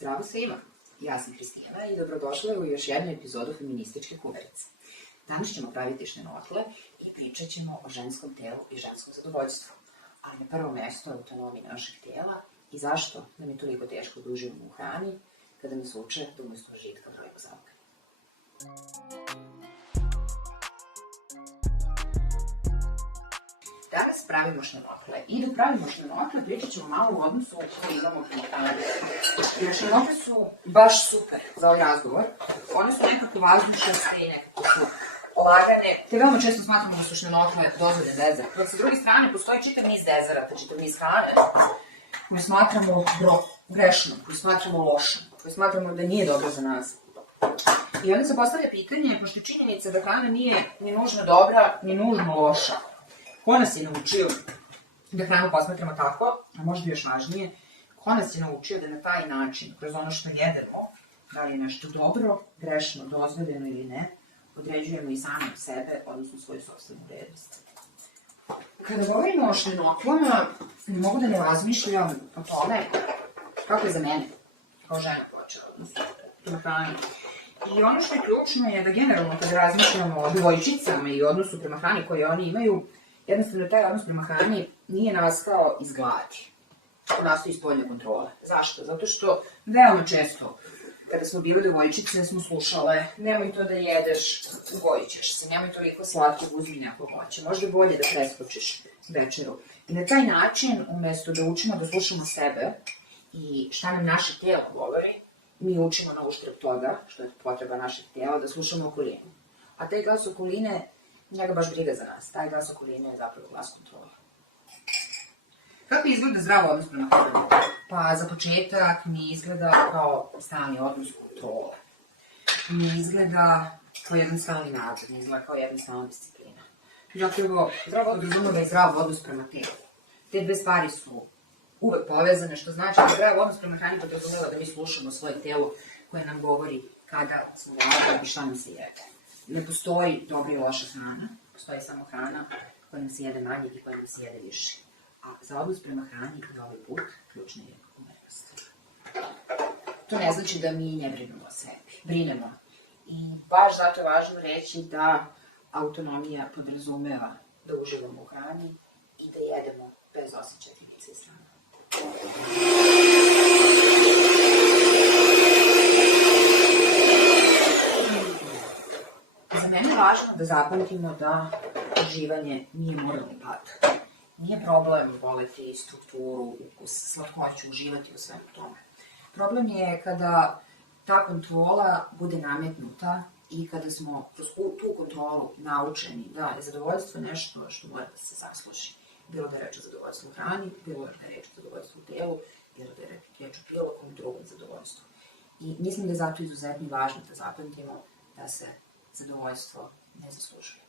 Zdravo svima, ja sam Kristina i dobrodošla u još jednu epizodu Feminističke kuverice. Danas ćemo praviti štenokle i pričat ćemo o ženskom telu i ženskom zadovoljstvu. Ali na prvo mesto autonomiji našeg tela i zašto nam je toliko teško da uživamo u hrani kada nas uče da umesto užitka volimo zamka. Danas pravimo štenokle i dok pravimo štenokle pričat ćemo malo u odnosu koji imamo prema hrani. Jer štenokle su baš super za ovaj razgovor. One su nekako vazdušaste i nekako su lagane. Te veoma često smatramo da su štenokle dozvoljen dezert. Dok sa druge strane postoji čitav niz dezerata, čitav niz hrane koju smatramo grešnom, koju smatramo lošom, koju smatramo da nije dobro za nas. I onda se postavlja pitanje, pošto je činjenica da hrana nije ni nužno dobra, ni nužno loša. Ko nas je naučio da hranu posmatramo tako, a možda još važnije, ko nas je naučio da na taj način, kroz ono što jedemo, da li je nešto dobro, grešno, dozvoljeno ili ne, određujemo i sami sebe, odnosno svoju sopstvenu vrednost. Kada govorimo o štenoklama, ne mogu da ne razmišljam o tome kako je za mene, kao žena počela, odnosno prema hrani. I ono što je ključno je da generalno kada razmišljamo o devojčicama i odnosu prema hrani koje oni imaju, jednostavno taj odnos prema hrani nije nastao iz gladi. To nastoji iz spoljne kontrole. Zašto? Zato što veoma često kada smo bile devojčice smo slušale nemoj to da jedeš, ugojit ćeš se, nemoj toliko slatkog, uzmi neko voće, možda je bolje da preskočiš večeru. I na taj način, umesto da učimo da slušamo sebe i šta nam naše telo govori, mi učimo na uštrb toga, što je potreba našeg tela, da slušamo okolinu. A taj glas okoline, njega baš briga za nas, taj glas okoline je zapravo glas kontrola. Kako izgleda zdravo odnos prema hrani? Pa za početak mi izgleda kao stalni odnos kontrole. Mi izgleda kao jedan stalni nadzor, mi izgleda kao jedna stalna disciplina. Zapravo, zdravo podrazumeva je zdrav odnos prema telu. Te dve stvari su uvek povezane, što znači da zdrav odnos prema hrani podrazumeva da mi slušamo svoje telo koje nam govori kada smo gladni i šta nam se jede. Ne postoji dobra i loša hrana, postoji samo hrana koja nam se jede manje i koja nam se jede više. A za odnos prema hrani i ovaj put ključna je umerenost. To ne znači da mi ne brinemo o sebi. Brinemo. I baš zato je važno reći da autonomija podrazumeva da uživamo u hrani i da jedemo bez osjećaja krivice i srama. Za mene je važno da zapamtimo da uživanje nije moralni pad. Nije problem voleti strukturu, ukus, slatkoću, uživati u svemu tome. Problem je kada ta kontrola bude nametnuta i kada smo kroz tu kontrolu naučeni da je zadovoljstvo nešto što mora da se zasluži. Bilo da je reč o zadovoljstvu u hrani, bilo da je reč o zadovoljstvu u telu, bilo da je reč o bilo kom drugom zadovoljstvu. I mislim da je zato izuzetno važno da zapamtimo da se zadovoljstvo ne zaslužuje.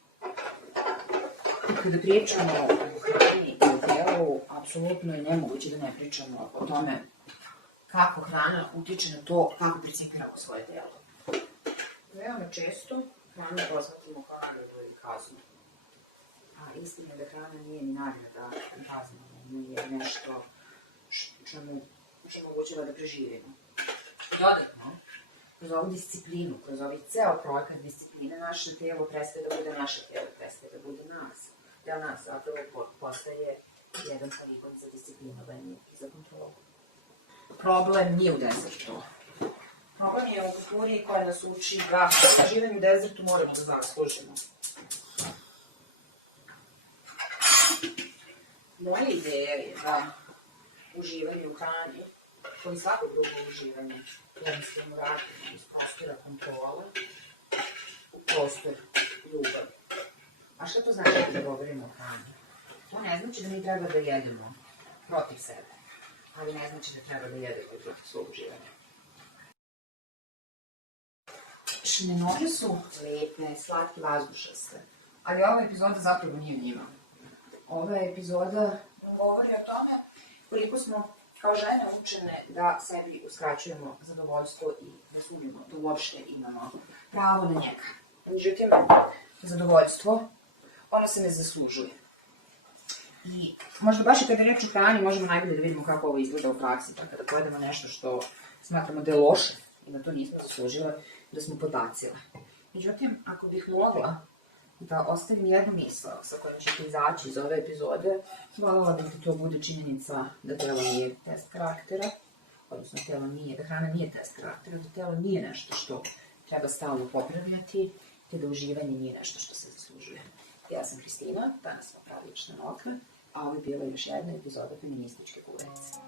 Kada pričamo o hrani i o telu, apsolutno je nemoguće da ne pričamo o tome kako hrana utiče na to kako percipiramo svoje telo. Veoma često hranu posmatramo kao nagradu ili kaznu. A istina je da hrana nije ni nagrada, ni kazna, nije nešto što omogućava da preživimo. Dodatno, kroz ovu disciplinu, kroz ovaj ceo projekat discipline, naše telo prestaje da bude naše telo, prestaje da bude nas. Deo nas zapravo postaje jedan poligon za disciplinovanje i za kontrolu. Problem nije u dezertu. Problem je u kulturi koja nas uči da uživanje u dezertu moramo da zaslužimo. Moja ideja je da uživanje u hrani, kao i svako drugo uživanje, jednostavno vratimo iz prostora kontrole u prostor ljubavi. A šta to znači da govorimo o hrani? To ne znači da mi treba da jedemo protiv sebe, ali ne znači da treba da jedemo protiv svog uživanja. Štenokle su lepe, slatke, vazdušaste, ali ova epizoda zapravo nije o njima. Ova epizoda govori o tome koliko smo kao žene učene da sebi uskraćujemo zadovoljstvo i da sumnjamo da uopšte imamo pravo na njega. Međutim, zadovoljstvo, ono se ne zaslužuje. I možda baš i kada je reč o hrani možemo najbolje da vidimo kako ovo izgleda u praksi. Kada pojedemo nešto što smatramo da je loše i da to nismo zaslužile, da smo podbacile. Međutim, ako bih mogla da ostavim jednu misao sa kojom ćete izaći iz ove epizode, voljela bih da to bude činjenica da telo nije test karaktera, odnosno da hrana nije test karaktera, da telo nije nešto što treba stalno popravljati, te da uživanje nije nešto što se zaslužuje. Ja sam Kristina, danas smo pravične nokle, a ovo je bila još jedna epizoda feminističke kuvarice.